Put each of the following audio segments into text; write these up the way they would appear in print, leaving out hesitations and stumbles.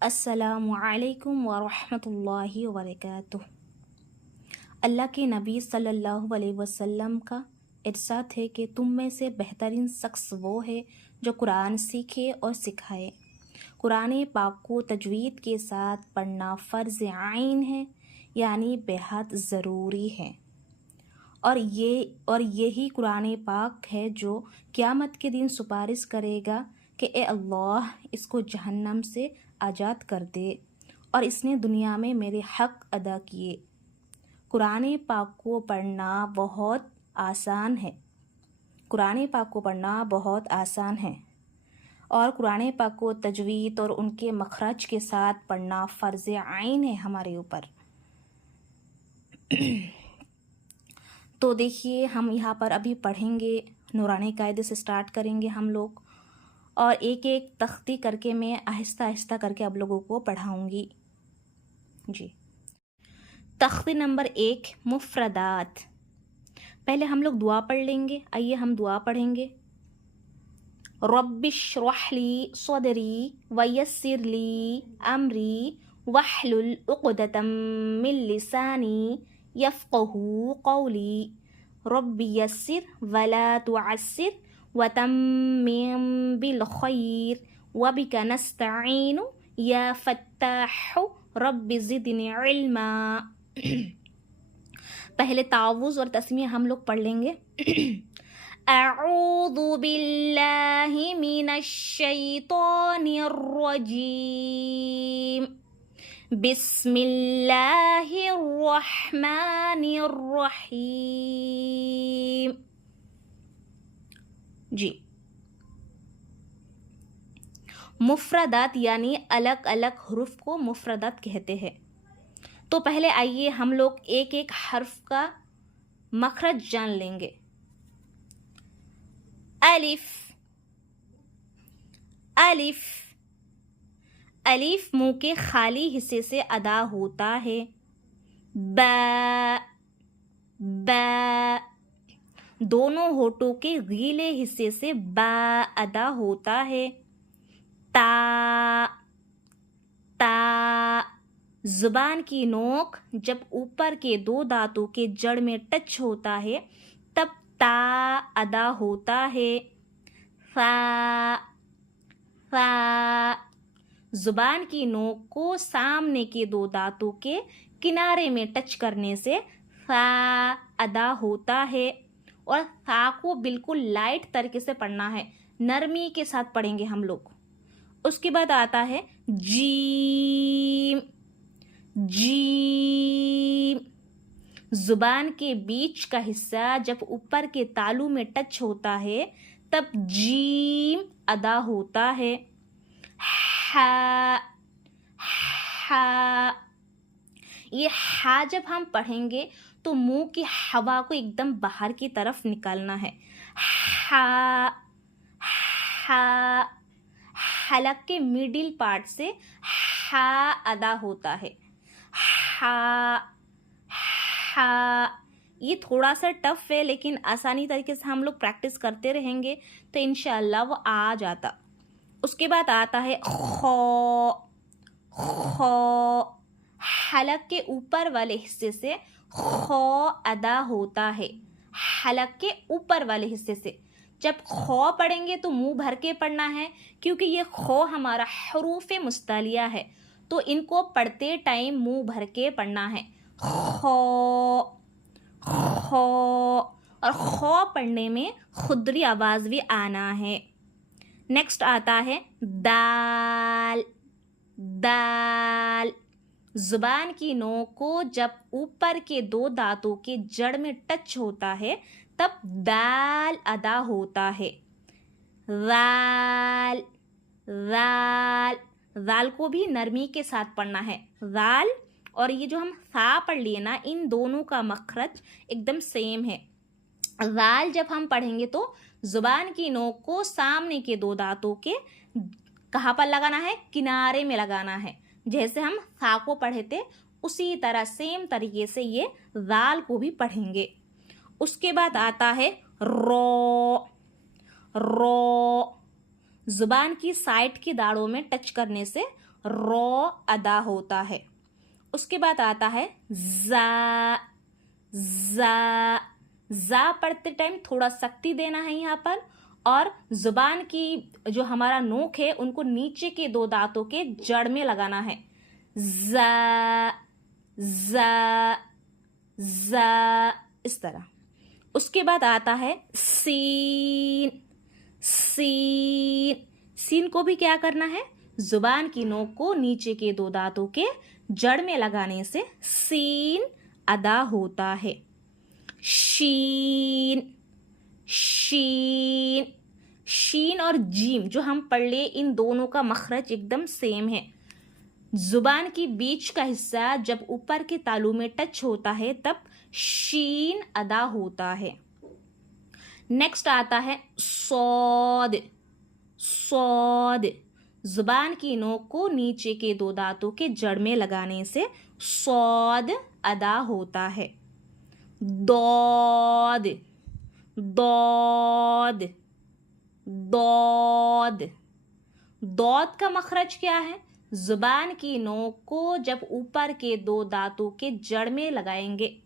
अस्सलामुअलैकुम वरहमतुल्लाहि वबरकातुह। अल्लाह के नबी सल्लल्लाहु अलैहि वसल्लम का इरशाद है कि तुम में से बेहतरीन शख्स वो है जो कुरान सीखे और सिखाए। कुरान पाक को तजवीद के साथ पढ़ना फ़र्ज़ आइन है, यानी बेहद ज़रूरी है। और यही कुरान पाक है जो क़यामत के दिन सुपारिश करेगा कि ए अल्लाह, इसको जहन्नम से आज़ाद कर दे और इसने दुनिया में मेरे हक़ अदा किए। कुरान पाक को पढ़ना बहुत आसान है। कुरान पाक को पढ़ना बहुत आसान है और कुरान पाक को तजवीद और उनके मखरज के साथ पढ़ना फ़र्ज़ आइन है हमारे ऊपर। तो देखिए, हम यहाँ पर अभी पढ़ेंगे, नूरानी कायदे से स्टार्ट करेंगे हम लोग, और एक एक तख्ती करके मैं आहिस्ता आहिस्ता करके आप लोगों को पढ़ाऊँगी जी। तख्ती नंबर 1, मुफ़रदात। पहले हम लोग दुआ पढ़ लेंगे। आइए हम दुआ पढ़ेंगे। रब्बिश्रह ली सदरी वयस्सिर ली अमरी वहलुल उक़दतम मिन लिसानी यफ़क़हू क़ौली रब्बि यस्सिर वला तुअस्सिर वतम्मिम बिल खैर वबिका नस्तईनु या फ़त्ताहु रब्बि ज़िदनी इल्मा। पहले तावुज़ और तस्मीह हम लोग पढ़ लेंगे। अऊज़ु बिल्लाहि मिनश शैतानिर रजीम। बिस्मिल्लाहिर रहमानिर रहीम जी। मुफ़रदात यानी अलग अलग हुरूफ को मुफ़रदात कहते हैं। तो पहले आइए हम लोग एक एक हर्फ का मखरज जान लेंगे। अलिफ। अलिफ अलिफ मुंह के खाली हिस्से से अदा होता है। बा। बा दोनों होठों के गीले हिस्से से बा अदा होता है। ता। ता जुबान की नोक जब ऊपर के दो दांतों के जड़ में टच होता है तब ता अदा होता है। फा। फा जुबान की नोक को सामने के दो दांतों के किनारे में टच करने से फा अदा होता है। और फा को बिल्कुल लाइट तरीके से पढ़ना है, नरमी के साथ पढ़ेंगे हम लोग। उसके बाद आता है जीम। जीम जुबान के बीच का हिस्सा जब ऊपर के तालू में टच होता है तब जीम अदा होता है। हा। हा ये हा जब हम पढ़ेंगे तो मुंह की हवा को एकदम बाहर की तरफ निकालना है। हा। हा हलक के मिडिल पार्ट से हा अदा होता है। हा। हा ये थोड़ा सा टफ है, लेकिन आसानी तरीके से हम लोग प्रैक्टिस करते रहेंगे तो इंशाअल्लाह वो आ जाता। उसके बाद आता है खौ। खौ हलक के ऊपर वाले हिस्से से खौ अदा होता है। हलक के ऊपर वाले हिस्से से जब खौ पढ़ेंगे तो मुंह भर के पढ़ना है, क्योंकि ये खौ हमारा हरूफ मुस्तालिया है, तो इनको पढ़ते टाइम मुंह भर के पढ़ना है। खौ। खौ और खौ पढ़ने में खुदरी आवाज़ भी आना है। नेक्स्ट आता है दाल। दाल जुबान की नोक को जब ऊपर के दो दांतों के जड़ में टच होता है तब दाल अदा होता है। दाल। दाल दाल को भी नरमी के साथ पढ़ना है। दाल और ये जो हम सा पढ़ लिए ना, इन दोनों का मखरज एकदम सेम है। दाल जब हम पढ़ेंगे तो जुबान की नोक को सामने के दो दांतों के कहाँ पर लगाना है? किनारे में लगाना है। जैसे हम सा को पढ़े थे उसी तरह सेम तरीके से ये दाल को भी पढ़ेंगे। उसके बाद आता है रो। रो जुबान की साइड की दाढ़ों में टच करने से रो अदा होता है। उसके बाद आता है जा। जा जा पढ़ते टाइम थोड़ा सख्ती देना है यहाँ पर, और जुबान की जो हमारा नोक है उनको नीचे के दो दांतों के जड़ में लगाना है। जा जा जा, इस तरह। उसके बाद आता है सीन। सीन सीन को भी क्या करना है, जुबान की नोक को नीचे के दो दांतों के जड़ में लगाने से सीन अदा होता है। शीन। शीन शीन और जीम जो हम पढ़ लिए, इन दोनों का मखरज एकदम सेम है। जुबान की बीच का हिस्सा जब ऊपर के तालू में टच होता है तब शीन अदा होता है। नेक्स्ट आता है सौद। सौद जुबान की नोक को नीचे के दो दांतों के जड़ में लगाने से सौद अदा होता है। दौद। दौद। दौद दौद का मखरज क्या है, जुबान की नोक को जब ऊपर के दो दांतों के जड़ में लगाएंगे,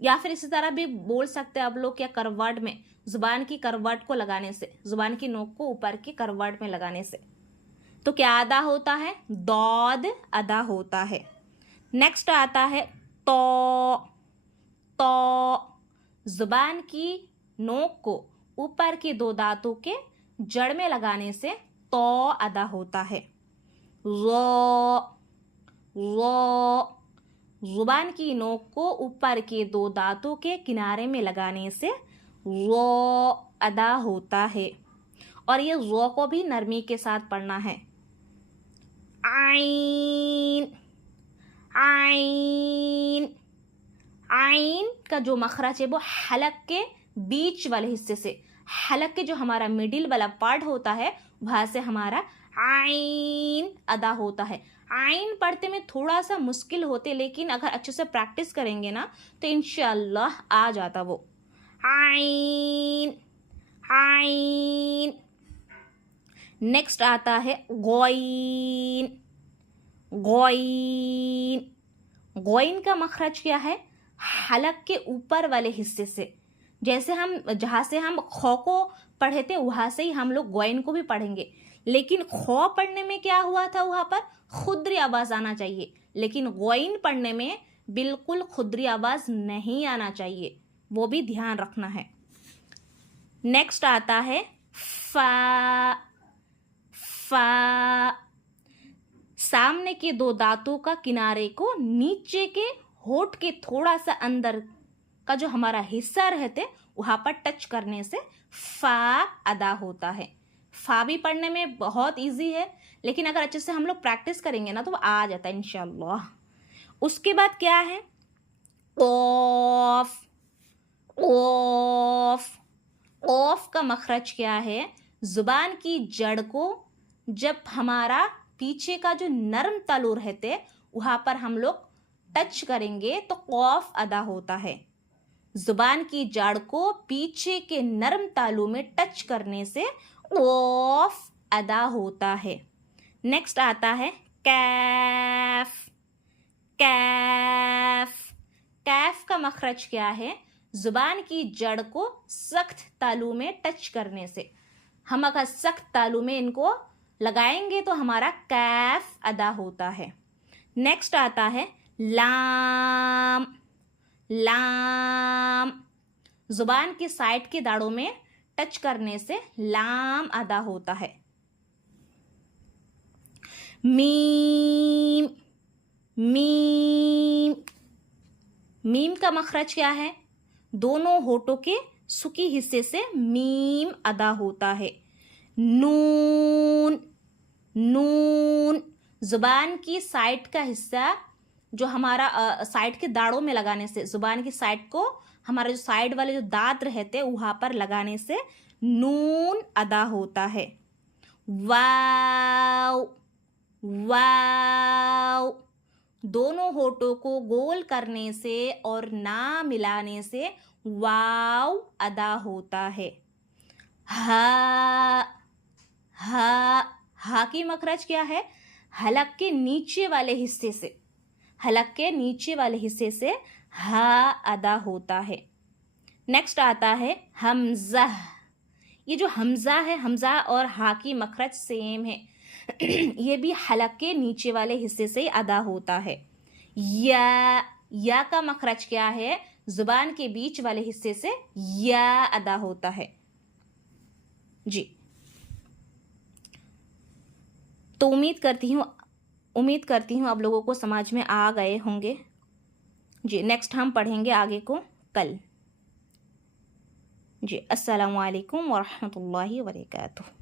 या फिर इसी तरह भी बोल सकते हैं आप लोग, या करवट में जुबान की करवट को लगाने से, जुबान की नोक को ऊपर की करवट में लगाने से तो क्या अदा होता है, दौद अदा होता है। नेक्स्ट आता है तो। तो जुबान की नोक को ऊपर के दो दांतों के जड़ में लगाने से तो अदा होता है। रो। रो जुबान की नोक को ऊपर के दो दांतों के किनारे में लगाने से रो अदा होता है। और ये रो को भी नरमी के साथ पढ़ना है। आइन। आइन। आइन का जो मखरज है वो हलक के बीच वाले हिस्से से, हलक के जो हमारा मिडिल वाला पार्ट होता है वहां से हमारा आइन अदा होता है। आइन पढ़ते में थोड़ा सा मुश्किल होते, लेकिन अगर अच्छे से प्रैक्टिस करेंगे ना तो इंशाल्लाह आ जाता वो। आइन। आइन। नेक्स्ट आता है गोइन। गोइन। गोइन का मखरज क्या है, हलक के ऊपर वाले हिस्से से, जैसे हम जहाँ से हम खो को पढ़े थे वहाँ से ही हम लोग गोइन को भी पढ़ेंगे, लेकिन खो पढ़ने में क्या हुआ था, वहाँ पर खुदरी आवाज़ आना चाहिए, लेकिन गोइन पढ़ने में बिल्कुल खुदरी आवाज़ नहीं आना चाहिए, वो भी ध्यान रखना है। नेक्स्ट आता है फा। फा सामने के दो दांतों का किनारे को नीचे के होठ के थोड़ा सा अंदर का जो हमारा हिस्सा रहते वहां पर टच करने से फा अदा होता है। फा भी पढ़ने में बहुत इजी है, लेकिन अगर अच्छे से हम लोग प्रैक्टिस करेंगे ना तो वो आ जाता है इंशाल्लाह। उसके बाद क्या है, ऑफ। ऑफ। ऑफ का मखरज क्या है, जुबान की जड़ को जब हमारा पीछे का जो नरम तालू रहते वहां पर हम लोग टच करेंगे तो कॉफ अदा होता है। जुबान की जड़ को पीछे के नरम तालू में टच करने से ऑफ अदा होता है। नेक्स्ट आता है कैफ। कैफ। कैफ का मखरज क्या है, जुबान की जड़ को सख्त तालू में टच करने से, हम अगर सख्त तालू में इनको लगाएंगे तो हमारा कैफ अदा होता है। नेक्स्ट आता है लाम। लाम जुबान की साइड के दाढ़ों में टच करने से लाम अदा होता है। मीम। मीम। मीम का मखरज क्या है, दोनों होठों के सुकी हिस्से से मीम अदा होता है। नून। नून जुबान की साइड का हिस्सा जो हमारा साइड के दाढ़ों में लगाने से, जुबान की साइड को हमारे जो साइड वाले जो दांत रहते वहां पर लगाने से नून अदा होता है। वाव। वाव दोनों होठों को गोल करने से और ना मिलाने से वाव अदा होता है। हा। हा। हा की मखरज क्या है, हलक के नीचे वाले हिस्से से, हलक के नीचे वाले हिस्से से हा अदा होता है। नेक्स्ट आता है हमजा। ये जो हमजा है, हमजा और हा की मखरज सेम है। ये भी हलक के नीचे वाले हिस्से से अदा होता है। या का मखरज क्या है? जुबान के बीच वाले हिस्से से या अदा होता है जी। तो उम्मीद करती हूँ आप लोगों को समझ में आ गए होंगे जी। नेक्स्ट हम पढ़ेंगे आगे को कल जी। अस्सलामु अलैकुम व रहमतुल्लाहि व बरकातुहू।